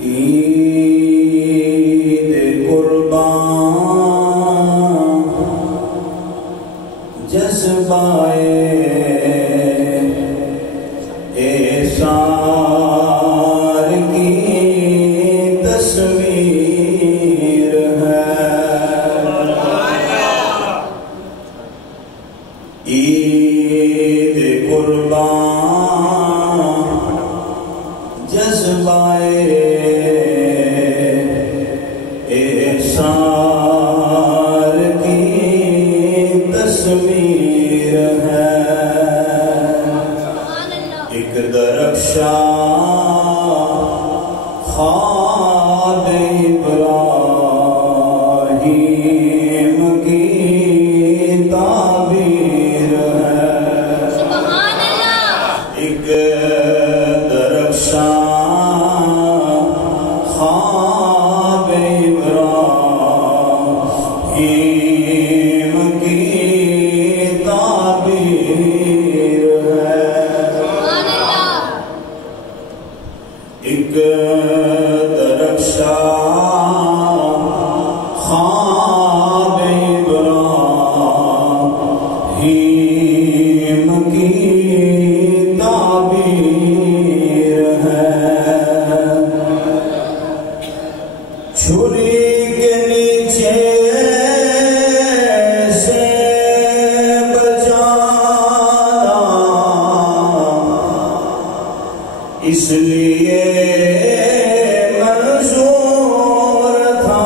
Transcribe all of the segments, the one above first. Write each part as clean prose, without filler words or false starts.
عید قربان جذبائے احسار کی تصویر ہے۔ عید قربان جذبائے احسار کی تصویر ہے۔ ایک درخشاں خواب ابراہیم کی تعبیر ہے۔ ایک درخشاں خواب ابراہیم کی تعبیر ہے۔ ایک درخشاں خواب ابراہیم کی تعبیر ہے۔ چھری کے نیچے سے بچانا اس لیے منظور تھا۔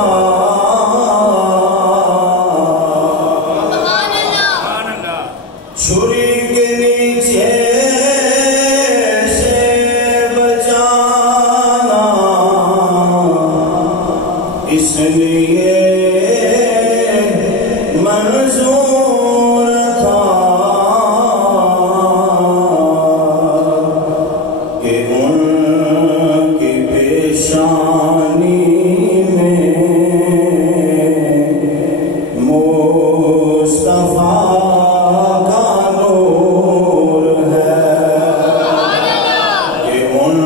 چھری کے نیچے سے بچانا اس لیے منظور تھا کہ ان کی پیشانی میں مصطفیٰ کا نور ہے۔ کہ ان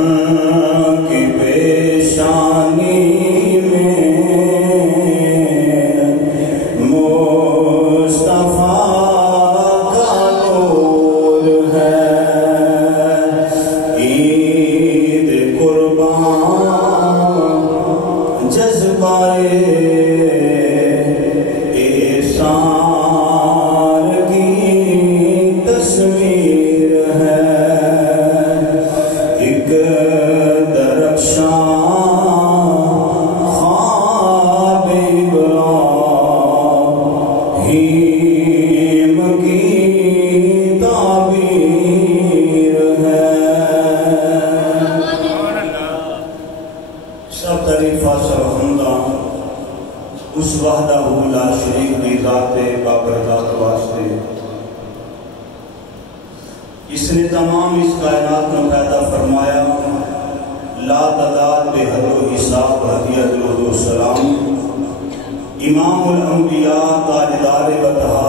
کی پیشانی میں مصطفیٰ کا نور ہے۔ عید قربان جذبائے احسار کی تصویر ہے۔ ایک درخشاں خواب ابراہیم کی تعبیر ہے۔ سب تعریفہ سب حمدہ اس وحدہ لا شریک دی ذات بابرکات واسطے اس نے تمام اس کائنات میں پیدا فرمایا۔ لا تعداد بے حد و حساب ہدیہ درود و سلام امام الانبیاء تاجدار بطحا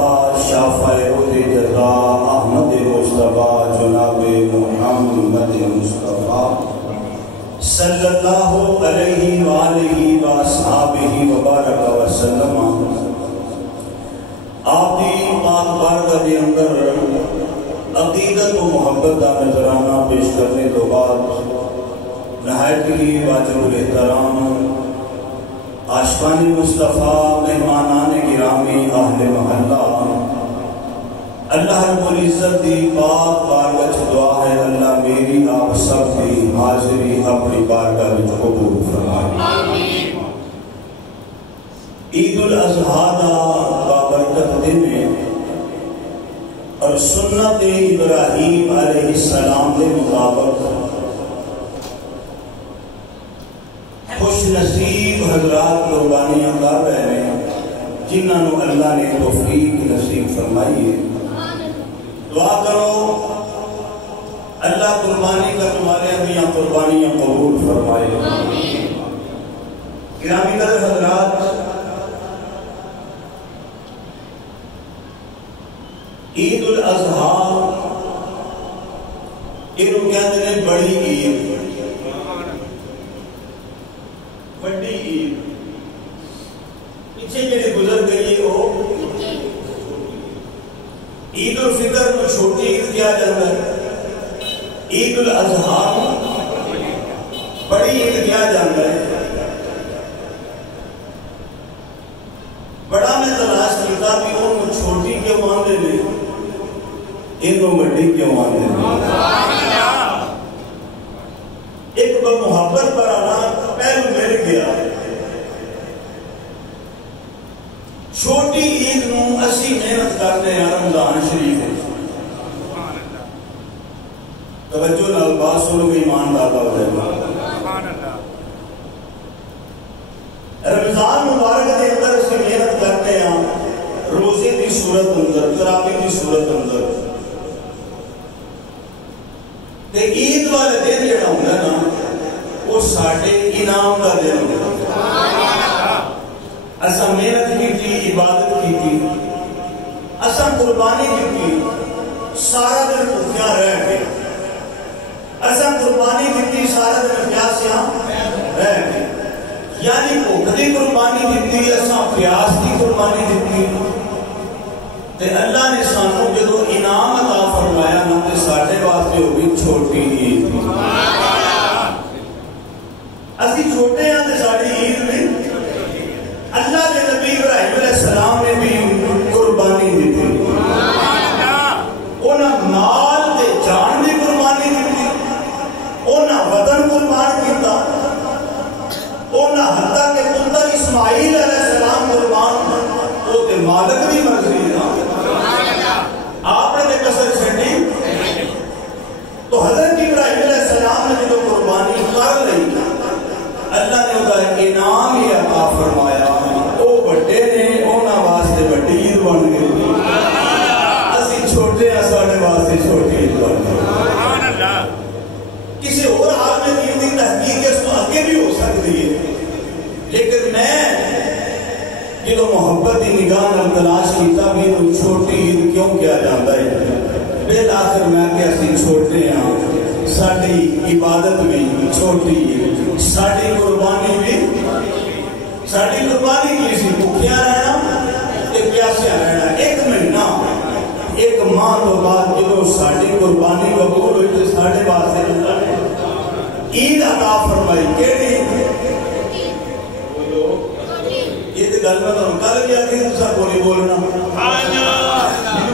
شافع عہد جزا احمد مصطفیٰ جناب محمد مصطفیٰ صلی اللہ علیہ وآلہ وآصحابہ وبارک وسلم۔ آپ دی پاک بارگاہ دے اندر عقیدت و محبت کا نذرانہ پیش کرنے تو بعد نہایت ہی واجب الاحترام عاشقان مصطفیٰ مہمانان گرامی اہل محلہ اللہ رب العزت دی پاک بارگاہ چ دعا ہے اللہ میری آپ سب کی حاضری اپنی بارگاہ میں قبول فرمائے۔ عید الاضحیٰ دا بابرکت دن ہے اور سنت ابراہیم علیہ السلام کے مطابق خوش نصیب حضرات قربانیاں کر رہے ہیں جنہوں نے اللہ نے توفیق نصیب فرمائی ہے۔ دعا کرو اللہ قربانی کرنے والے اپنی قربانیاں قبول فرمائے۔ گرامی قدر حضرات، عید الاضحیٰ انہوں کہتے ہیں بڑی عید، پیچھے جڑی گزر گئی ہے وہ عید الفطر کو چھوٹی عید کیا جاتا ہے، عید الاضحیٰ بڑی عید کیا جاتا ہے۔ بڑا میں تلاش کیتا کہ ان کو چھوٹی کیوں مانتے ہیں، ان کو بڑی کیوں مانتے ہیں۔ ایک بار محبت پر آنا پہلو مل گیا، چھوٹی عید نو اسی محنت کرتے ہیں رمضان شریف ہے۔ توجہ نال بات سنو کہ ایمان دادا ہو جائے گا۔ رمضان مبارک کے اندر اسی محنت کرتے ہیں روزے کی صورت اندر، تراویح کی صورت اندر، تے عید والے دن جڑا ہوندا نا وہ ساڈے انعام دا دن ہوندا۔ اساں محنت کی، عبادت کی، اساں قربانی کی، سارا دن بھوکیا رہ گئے، اساں قربانی کی، سارا دن پیاسیاں رہ گئے، یعنی بھوک دی قربانی دیتی، اساں پیاس دی قربانی دیتی، تے اللہ نے سانو جدو انعام عطا فرمایا نا تے ساڈے واسطے ہو گئی چھوٹی عید۔ اسی چھوٹے ہیں تے ساڈی عید نہیں۔ اللہ کے نبی ابراہیم علیہ السلام نے بھی قربانی دیتی، انہاں مال تے جان دی قربانی دیتی، انہاں وطن قربان کیتا، انہاں حتیٰ کہ پتر اسماعیل علیہ السلام قربان، وہ تے مالک دی مرضی نا، آپ نے تے کسر چھڈی۔ تو حضرت ابراہیم علیہ السلام نے جو قربانی کر لی، اللہ نے ان کا انعام ہی عطا فرمایا، وہ بڑے نے انہاں واسطے بڑی عید بن گئی، اسی چھوٹے ہیں ساڈے واسطے چھوٹی عید بن گئی۔ کسی اور عالم دین کی تحقیق اس کو آگے بھی ہو سکتی ہے، لیکن میں جدو محبت کی نگاہ نال تلاش کیتا بھی تو چھوٹی عید کیوں کیا جاتا ہے، بالآخر میں کہ اسی چھوٹے ہیں، ساڈی عبادت بھی چھوٹی ہے، ساڈی قربانی بھی، ساڈی قربانی کی سی بھوکیا رہنا تے پیاسیا رہنا۔ ایک مہینہ ایک ماہ تو بعد جدو ساڈی قربانی قبول ہوئی تو ساڈے واسطے اللہ نے عید عطا فرمائی، کیڑی یہ تو گل میں تمہیں کل بھی آتی تسا کو نہیں بولنا، مجھے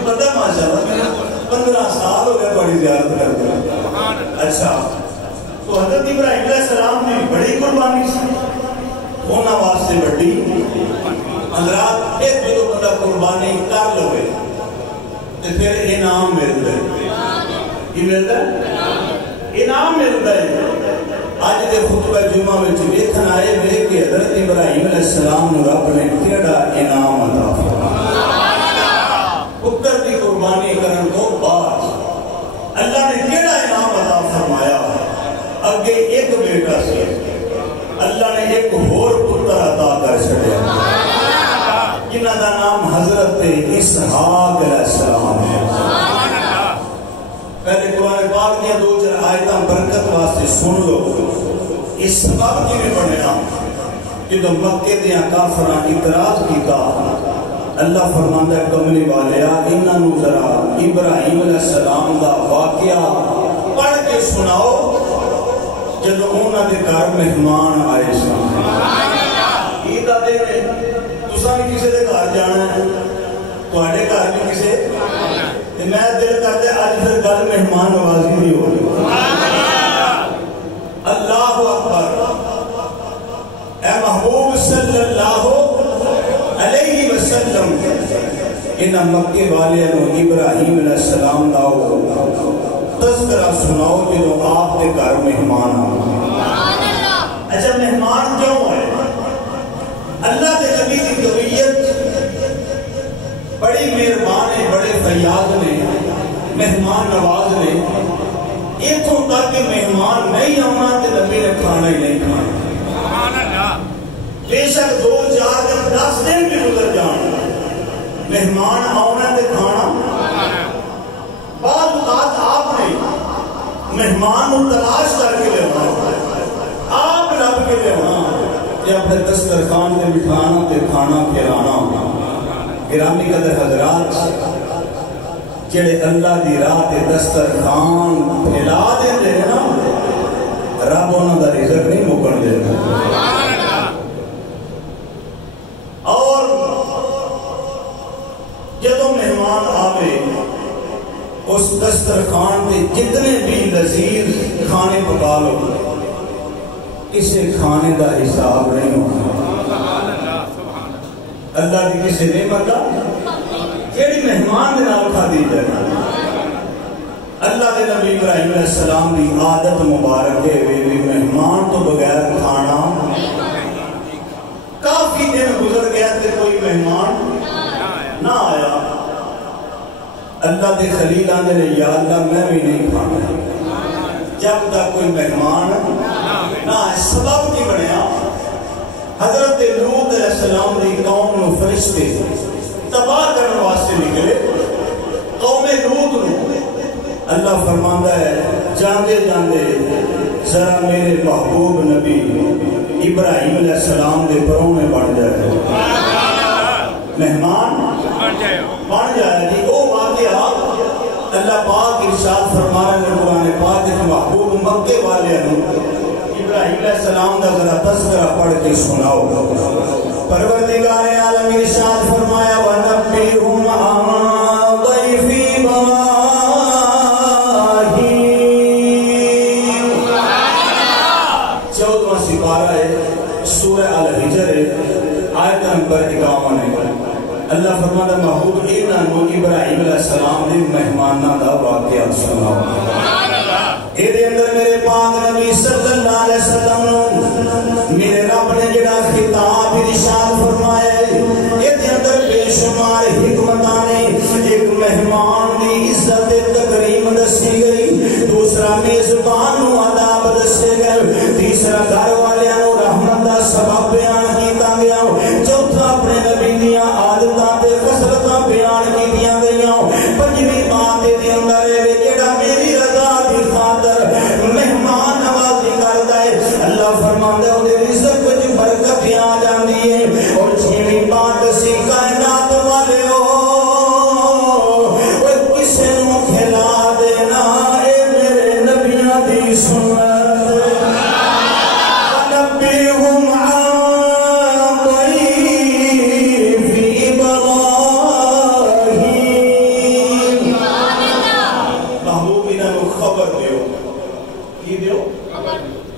پتہ ماشاء اللہ 15 سال ہو گئے بڑی زیارت کرتے ہیں۔ اچھا تو حضرت ابراہیم علیہ السلام نے بڑی قربانی سی، انہاں واسطے بڑی حضرات ایک جو بندہ قربانی کر لوے تو پھر انعام ملتا ہے، کی ملتا ہے؟ انعام ملتا ہے۔ آج دے خطبہ جمعہ میں دیکھن آئے ہوئے کہ حضرت ابراہیم علیہ السلام نے رب نے کیڑا انعام عطا فرمایا، پتر دی قربانی کرن تو بعد اللہ نے کیڑا انعام عطا فرمایا۔ اگے ایک بیٹا سی، اللہ نے ایک اور پتر عطا کر چھڑیا جنہاں دا نام حضرت اسحاق علیہ السلام ہے۔ پہلے قرآن پاک دیا 2-4 آیتاں برکت واسطے سن لو۔ اس سبب کی میں پڑھنا کہ تو مکے دیا کافران اعتراض کیتا، اللہ فرماندہ ہے کملی والیا انہاں نو ذرا ابراہیم علیہ السلام دا واقعہ پڑھ کے سناؤ جب انہاں دے گھر مہمان آئے سن۔ عید دے تساں بھی کسی دے گھر جانا ہے، تواڈے گھر بھی کسی، میں دل کرتے آج پھر گل مہمان نوازی نہیں ہو رہی۔ اللہ اکبر، اے محبوب صلی اللہ علیہ وسلم انہاں مکے والے نو ابراہیم علیہ السلام دا تذکرہ سناؤ جو آپ کے گھر مہمان آئے۔ اچھا مہمان کیوں ہے؟ اللہ کے نبی کی طبیعت بڑی مہربان ہے، بڑے فیاض نے، مہمان نواز نے، اتوں تک کہ مہمان نہیں آنا تو نبی نے کھانا ہی نہیں کھانا۔ بے شک 2-4 دن 10 دن بھی گزر جان، مہمان آنا تو کھانا۔ بعض اوقات آپ نے مہمان کو تلاش کر کے لے آنا، آپ لب کے لے آنا، یا اپنے دسترخوان سے بٹھانا تے کھانا کھلانا۔ گرامی قدر حضرات جڑے اللہ دی راہ تے دسترخوان پھیلا دے نا رب انہاں دا رزق نہیں مکن دینا. اور جدوں مہمان آوے اس دسترخوان تے جتنے بھی لذیذ کھانے پکا لو کسی کھانے دا حساب نہیں ہونا. اللہ دی کسی نعمت دا جیڑی مہمان دے نال کھا دی جائے. اللہ دے نبی ابراہیم علیہ السلام دی عادت مبارک ہے مہمان تو بغیر کھانا. کافی دن گزر گیا تے کوئی مہمان نہ آیا. اللہ دے خلیل آنے لے یا اللہ میں بھی نہیں کھانا جب تک کوئی مہمان نہ آئے. سبب کی بنیا حضرت لوط علیہ السلام دی قوم نو فرشتے تباہ کرنے واسطے نکلے. قوم لوط نو اللہ فرماندا ہے جاندے جاندے ذرا میرے محبوب نبی ابراہیم علیہ السلام دے پرونے بن جائے مہمان بن جائے جی. وہ واقعہ اللہ پاک ارشاد فرما رہے ہیں قرآن پاک کے محبوب مکے والے ابراہیم علیہ السلام کا ذرا تذکرہ پڑھ کے سناؤ. پروردگار عالم ارشاد فرمایا وَنَبِّئْهُمْ عَنْ ضَيْفِ إِبْرَاهِيمَ. 14واں سپارہ ہے سورہ الحجر آیت نمبر 51 ہے. اللہ فرماتا محبوب انہوں ابراہیم علیہ السلام دے مہمانہ دا واقعہ سناؤ. ایدے اندر میرے پاک نبی صلی اللہ علیہ وسلم میرے رب نے جڑا خطاب ارشاد فرمایا ہے ایدے اندر بے شمار حکمتانے. ایک مہمان دی عزت تکریم دسی گئی. دوسرا میزبان نو آداب دسے گئے. تیسرا گھر والیاں نو رحمت دا سبب بیان کیتا گیا. چوتھا اپنے نبی دیاں عادتاں تے خصلتاں بیان کیتیاں گئیاں. پنجویں بات دے اندر جڑا میری رضا دی خاطر مہمان نوازی کردا ہے اللہ فرماندا ہے اودے رزق وچ برکت آ جاندی ہے. اور چھویں بات سی کائنات والے او کسے نو کھلا دینا اے میرے نبیاں دی سنت. نبیہم عن ضیف ابراہیم. محبوب انہاں نو خبر دیو. کی دیو؟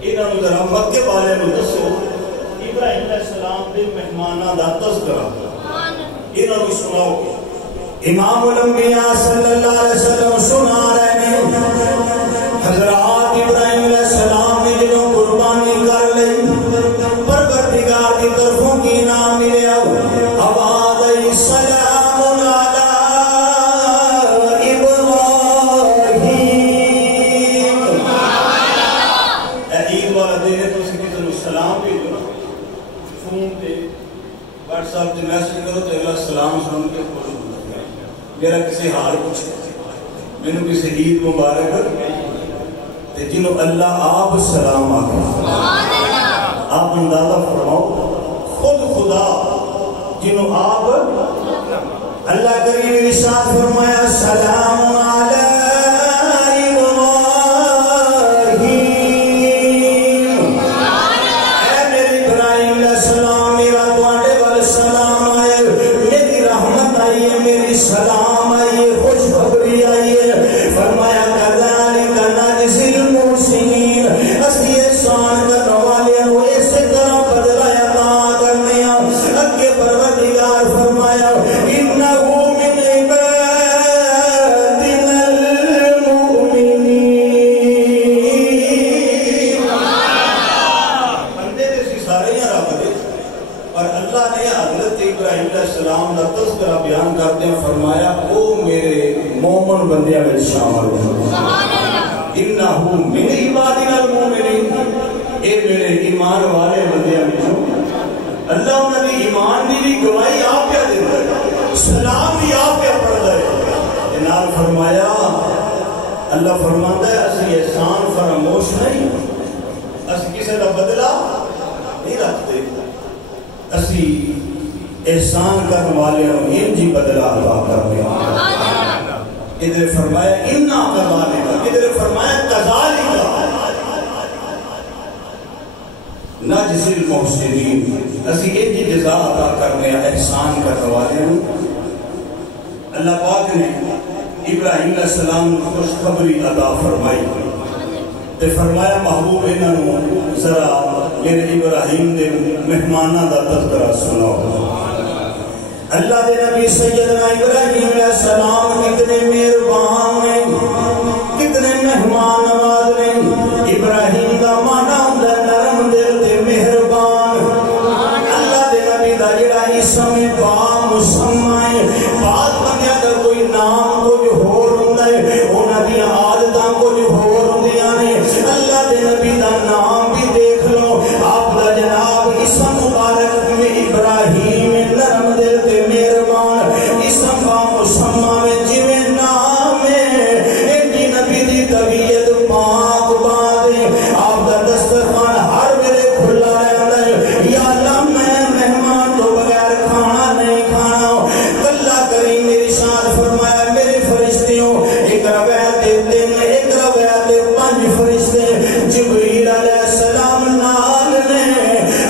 انہاں نو ذرا مکے والے نو دسو ابراہیم علیہ السلام دے مہماناں دا تذکرہ انہاں نو سناؤ. امام الانبیاء صلی اللہ علیہ وسلم سنا رہے ہیں حضرات ابراہیم علیہ السلام نے جنہوں قربانی کر لئی پروردگار کی طرفوں کی نام ملے آواز سلام علی ابراہیم. عید والا دن ہے تو اسی کسی نے سلام بھی دو فون پہ واٹس ایپ سے میسج کرو تو اگلا سلام سن کے میرا کسی حال پوچھے میں کسی عید مبارک جنہوں اللہ آپ سلام آگے آپ اندازہ فرماؤ خود خدا جنہوں آپ اللہ کریم ارشاد فرمایا سلام علی ابراہیم. اے میرے ابراہیم علیہ السلام میرا تواڈے ول سلام آئے میری رحمت آئی ہے میری سلام آئی ہے خوشخبری آئی ہے. فرمایا کذالک نجزی المحسنین اسی احسان کرنے والے ہو اسی طرح بدلہ عطا کرنے ہیں. اگے پروردگار فرمایا انہ من عبادنا المؤمنین. بندے دے سارے ہی رب دے اور اللہ نے حضرت ابراہیم علیہ السلام کا تذکرہ بیان کرتے ہیں فرمایا او میرے مومن بندیاں میں شامل ہیں. انہو من عبادنا المؤمنین اے میرے ایمان والے بندیاں میں اللہ انہوں نے ایمان دی بھی گواہی آپ کیا دیتا ہے سلام بھی آپ کیا پڑھتا ہے. جناب فرمایا اللہ فرماتا ہے اسی احسان فراموش نہیں اسی کسی کا بدلہ نہیں رکھتے. اسی احسان کرنے والے ان جی بدلہ عطا کرنے ادھر فرمایا انا کذالک، ادھر فرمایا کذالک نجزی المحسنین، اسی ان جی جزا عطا کرنے احسان کرنے والے ہوں۔ اللہ پاک نے ابراہیم علیہ السلام خوشخبری عطا فرمائی تے فرمایا محبوب انہوں ذرا میرے ابراہیم دے مہمانہ دا تذکرہ سناؤ۔ اللہ دے نبی سیدنا ابراہیم علیہ السلام کتنے مہربان ہیں، کتنے مہمان نواز ہیں۔ ابراہیم دا مانا ہوندا نرم دل تے مہربان۔ اللہ دے نبی دا جڑا اسم با مسمى ہے، بعض بندیاں دا کوئی نام کچھ ہور ہوندا ہے، او نبیاں عادتاں کچھ ہور ہوندیاں نے۔ اللہ دے نبی دا نام بھی دیکھ لو، آپ دا جناب اسم مبارک میں ابراہیم نرم دل تے مہربان، اسم با مسمى میں جویں نام ہے، ایڈی نبی دی طبیعت پاک باد ہے۔ آپ دا دسترخوان ہر ویلے کھلا رہندا ہے، یا اللہ میں مہمان تو بغیر کھانا نہیں کھانا۔ اللہ کریم نے ارشاد فرمایا میرے فرشتوں، ایک روایت 3 ایک روایت 5 فرشتے جبریل علیہ السلام نال نے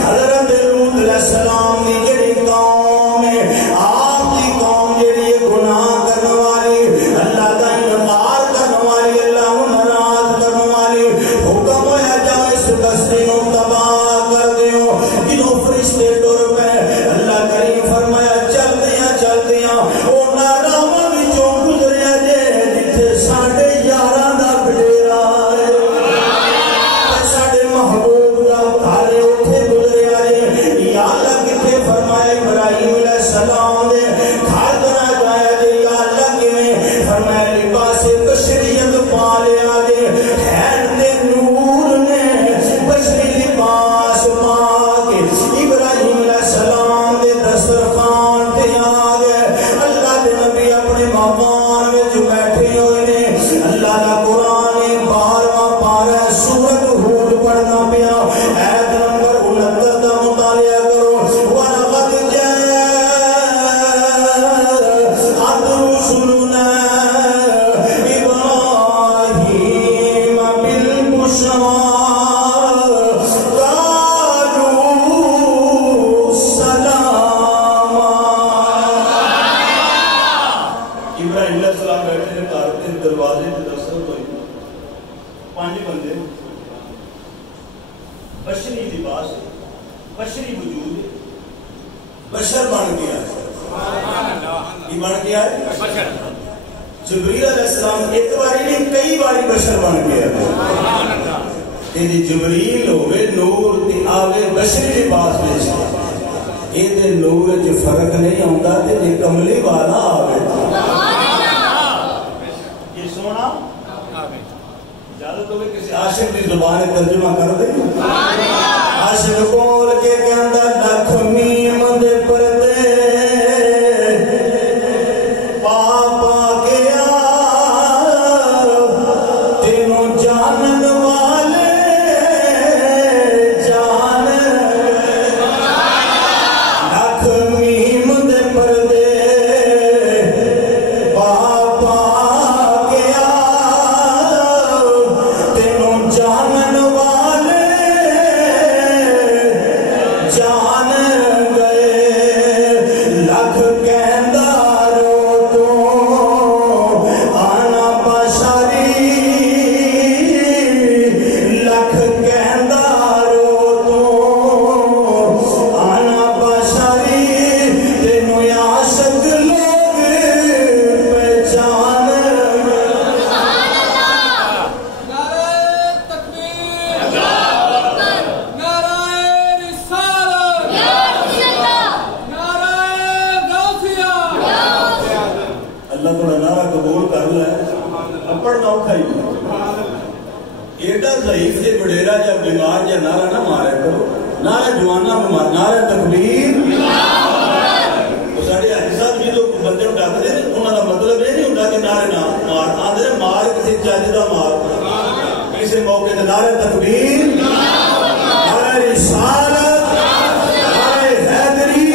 حضرت لوط علیہ السلام دی جڑی قوم ہے، آپ دی قوم جڑی گناہ کرنے والی، اللہ کا انکار کرنے والی، اللہ کو ناراض کرنے والی، حکم ہویا جاؤ اس بستی کو تباہ کر دیو۔ جنہوں فرشتے ٹر پے، اللہ کریم فرمایا چلدیاں او ناراواں وچوں گزریا جے جتھے ساڈے یاراں دا ڈیرا ہے، ساڈے محبوب دا گھر اوتھے گزریا جے۔ یا اللہ کتھے فرمایا ابراہیم علیہ السلام دے گھر بنا جایا جے، یا اللہ کیویں فرمایا لباس بشریت پا لیا جے، خیر دے نور نے بشری لباس پا کے ابراہیم علیہ السلام دے دسترخوان تے آ گئے۔ اللہ دے نبی اپنے مقام وچ بیٹھے ہوئے نے۔ اللہ دا قرآن 12واں پارہ سورۃ ہود پڑھنا پیا، آیت نمبر 69 دا مطالعہ کرو۔ وَلَقَدْ جَاءَتْ رُسُلُنَا إِبْرَاهِيمَ بِالْبُشْرَىٰ ابراہیم علیہ السلام بیٹھے نے گھر کے دروازے تے دستک ہوئی، 5 بندے بشری لباس، بشری وجود، بشر بن گیا ہے، بن گیا ہے جبریل علیہ السلام ایک باری نہیں کئی باری بشر بن گیا ہے۔ جبریل ہوئے نور تے آوے بشری لباس میں، یہ نور وچ فرق نہیں آتا تے جے کملی والا آوے سونا اجازت ہوگی کسی عاشق کی زبان ترجمہ کر دیں۔ عاشق بول کے کہندا لکھ میم دے پردے پاپا گیا تینوں جانن والے جان، لکھ میم دے پردے جانن والے جان ایڈا ضعیف سے بڑیرا جب بیمار یا نعرہ نہ مارے کرو، نعرہ جوانا مار، نعرہ تکبیر۔ ساڑھے حاجی صاحب جی تو بندے ڈاک دے انہوں کا مطلب یہ نہیں ہوتا کہ نعرے نہ مار، آدھے مار کسی چاہدہ مار، کسی موقع دے نعرہ تکبیر، نعرہ رسالت، نعرہ حیدری،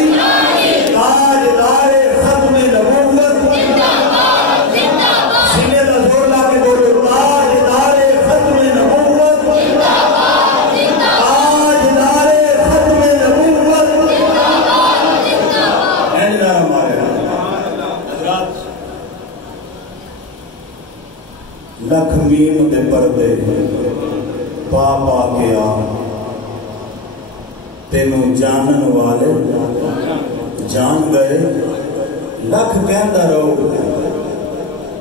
تمیم دے پردے پا پا کے آ تینوں جانن والے جان گئے لکھ کہندہ رہو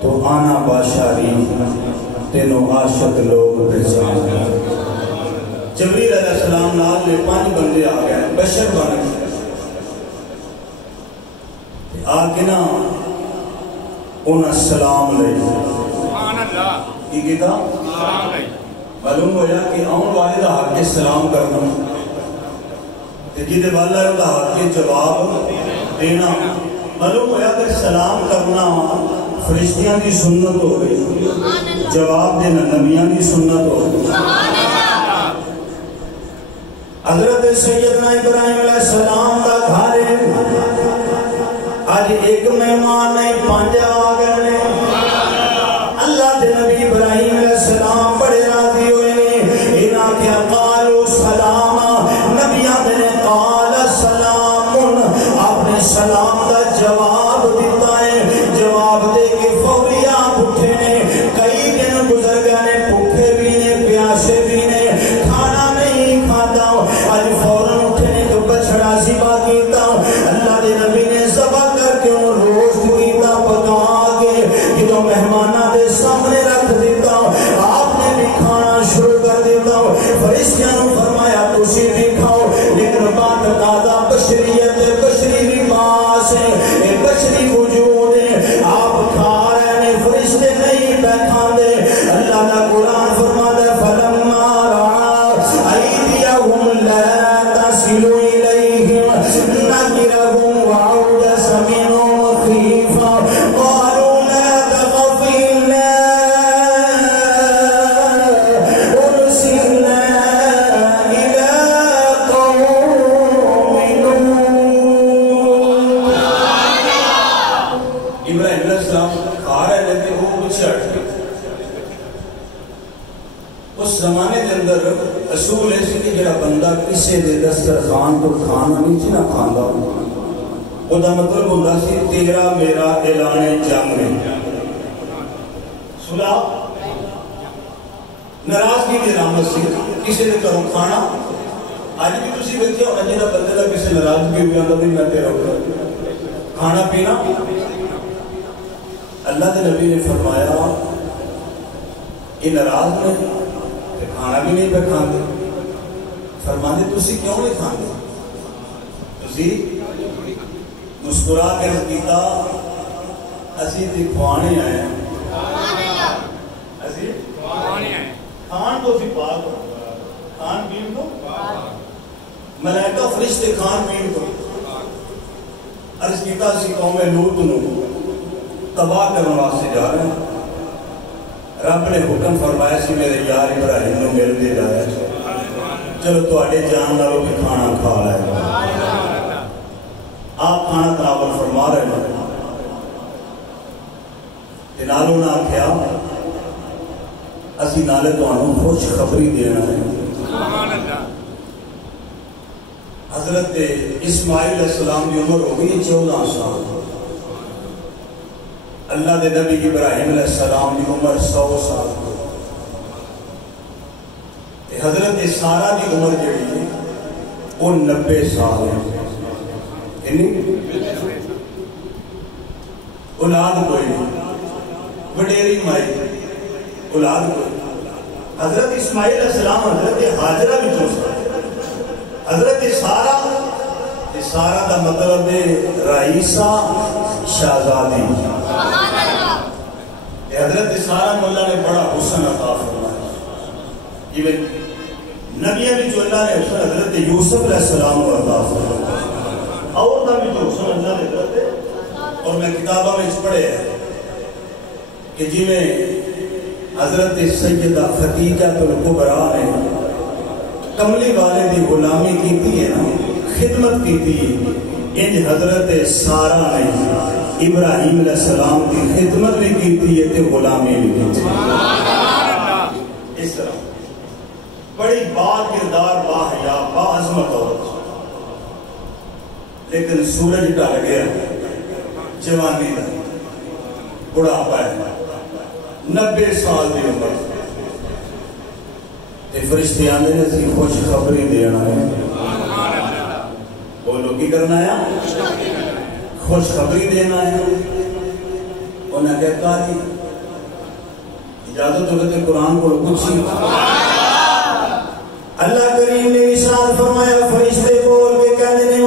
تو آنا باشاری تینوں عاشق لوگ پہچان گئے جبریل علیہ السلام نال لے 5 بندے آ گئے بشر بن گئے آگے نا انہاں سلام لے سبحان اللہ کی کہتا سلام لے معلوم ہوا کہ آن والے دا حق سلام کرنا جیدے والا ہے دا حق جواب دینا معلوم ہوا کہ سلام کرنا فرشتیاں دی سنت ہو گئی جواب دینا نبیاں دی سنت ہو گئی حضرت سیدنا ابراہیم علیہ السلام دا گھارے آج ایک مہمان نہیں 5 آ گئے اللہ دے نبی ابراہیم علیہ السلام بڑے راضی ہوئے انہاں کیا قالوا سلام نبیاں دے قال سلام آپ نے سلام دا جواب دیتا ہے جواب دے کے فوری آپ اٹھے نے کئی دن گزر گئے بھوکے بھی نے پیاسے بھی نے کھانا نہیں کھاتا آج فوراً اٹھے نے تو بچڑا ذبح کیتا اللہ دے نبی نے ذبح کر کے ان روسٹ کیتا پکا کے جدوں مہماناں دے سامنے رکھ دیتا آپ نے بھی کھانا شروع کر دیتا فرشتیاں نے فرمایا تسی بھی کھاؤ لیکن بات تقاضا بشریت بشری لباس ہے یہ بشری وجود ہے آپ کھا رہے ہیں فرشتے نہیں بیٹھاندے اللہ کا قرآن فرماتا ہے فلما رأى أيديهم لا تصل إليهم نكرهم وأوجس منهم خيفة قالوا لا تخف إنا أرسلنا إلى قوم لوط ابراہیم علیہ السلام کھا رہے تھے وہ پیچھے ہٹ گئے اس زمانے کے اندر اصول ایسی کہ جڑا بندہ کسی دے دسترخوان تو کھانا نہیں سی نہ کھاندا وہ دا مطلب ہوندا سی تیرا میرا اعلان جنگ ہے صلح ناراضگی دی علامت سی کسی دے گھروں کھانا اج بھی تسی ویکھے ہو جڑا بندے دا کسی ناراضگی ہوئی جاندا بھی میں تیرا کھانا پینا اللہ کے نبی نے فرمایا یہ ناراض میں کھانا بھی نہیں پہ کھاندے فرماندے تسی کیوں نہیں کھاندے تسی مسکرا کے کیتا اسی تے کھوانے آئے ہیں اسی کھوانے آئے کھان تو سی پاک ہو کھان پین تو ملائکہ فرشتے کھان پین تو عرض کیتا اسی قوم لوط نو تباہ کرنے واسطے جا رہے ہیں رب نے حکم فرمایا سی میرے یار ابراہیم نو مل دے جایا چلو تواڈے جان نالوں بھی کھانا کھا لے آپ کھانا تناول فرما رہے ہیں نالوں نے آخیا اسی نالے تانوں خوش خبری دینا ہے حضرت اسماعیل علیہ السلام کی عمر ہو گئی 14 سال اللہ دے نبی ابراہیم علیہ السلام کی عمر 100 سال حضرت سارہ کی عمر جڑی ہے وہ 90 سال ہے اولاد کوئی نہیں وڈیری مائی اولاد کوئی حضرت اسماعیل علیہ السلام حضرت حاجرہ بھی چوستا حضرت سارہ دا مطلب ہے رئیسہ شہزادی حضرت سارہ مولا نے بڑا حسن عطا فرمایا یہ نبیہ بھی جو اللہ نے حسن حضرت یوسف علیہ السلام کو عطا فرمایا اور دا بھی جو حسن اللہ نے حضرت اور میں کتابہ میں پڑھے ہیں کہ جی میں حضرت سیدہ ختیجہ الکبریٰ نے کملی والے دی غلامی کیتی ہے نا خدمت کیتی ہے ان حضرت سارہ نے ابراہیم علیہ السلام کی خدمت بھی کیتی ہے تے غلامی بھی کیتی ہے اس طرح بڑی با کردار با حیا با عظمت عورت لیکن سورج ڈال گیا جوانی دا بڑھاپا ہے 90 سال دی عمر تے فرشتے آندے نے اسی خوشخبری دینا ہے. بولو کی کرنا ہے؟ خوشخبری دینا ہے. انہیں کہتا ہے اجازت ہوگی تو قرآن کو پوچھی. اللہ کریم نے ارشاد فرمایا فرشتے بول کے کہتے ہیں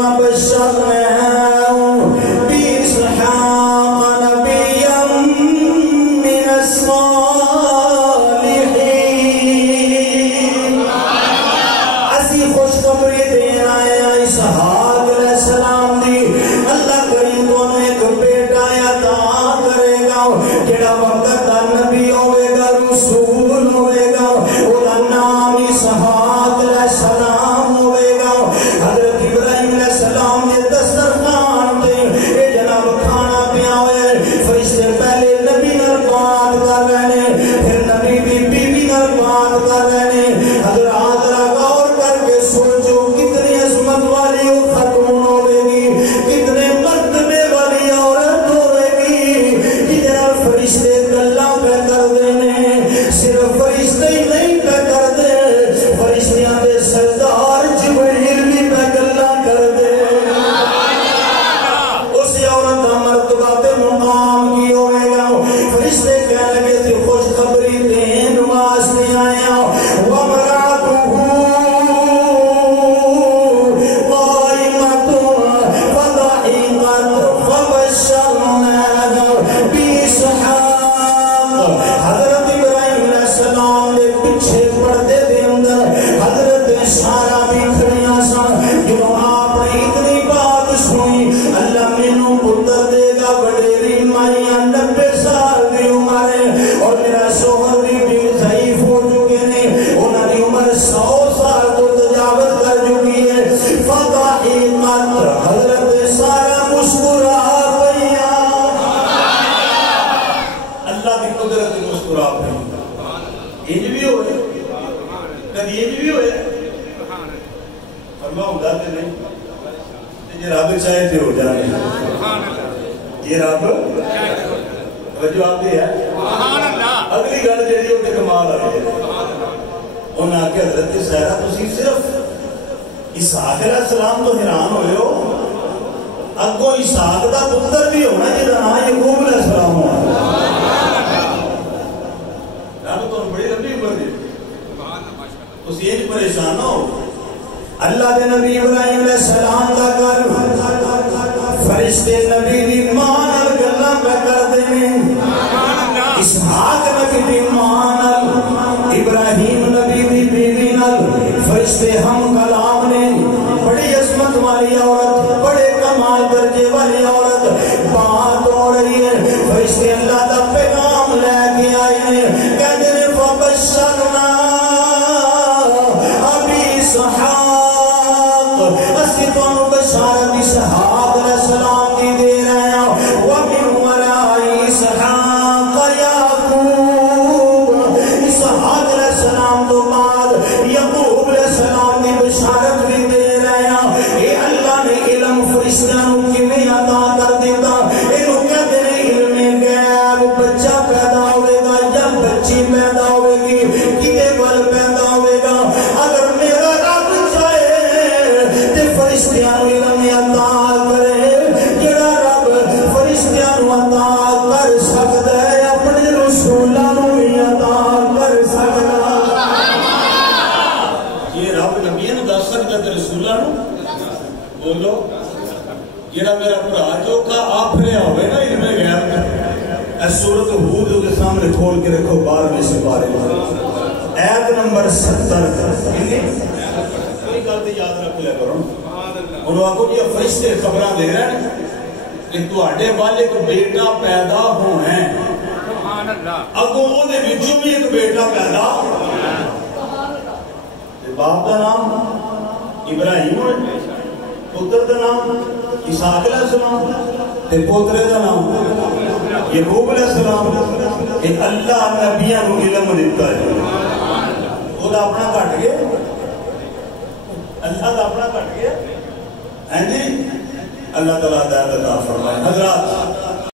اللہ تعالیٰ ہدایت عطا فرمائے. حضرات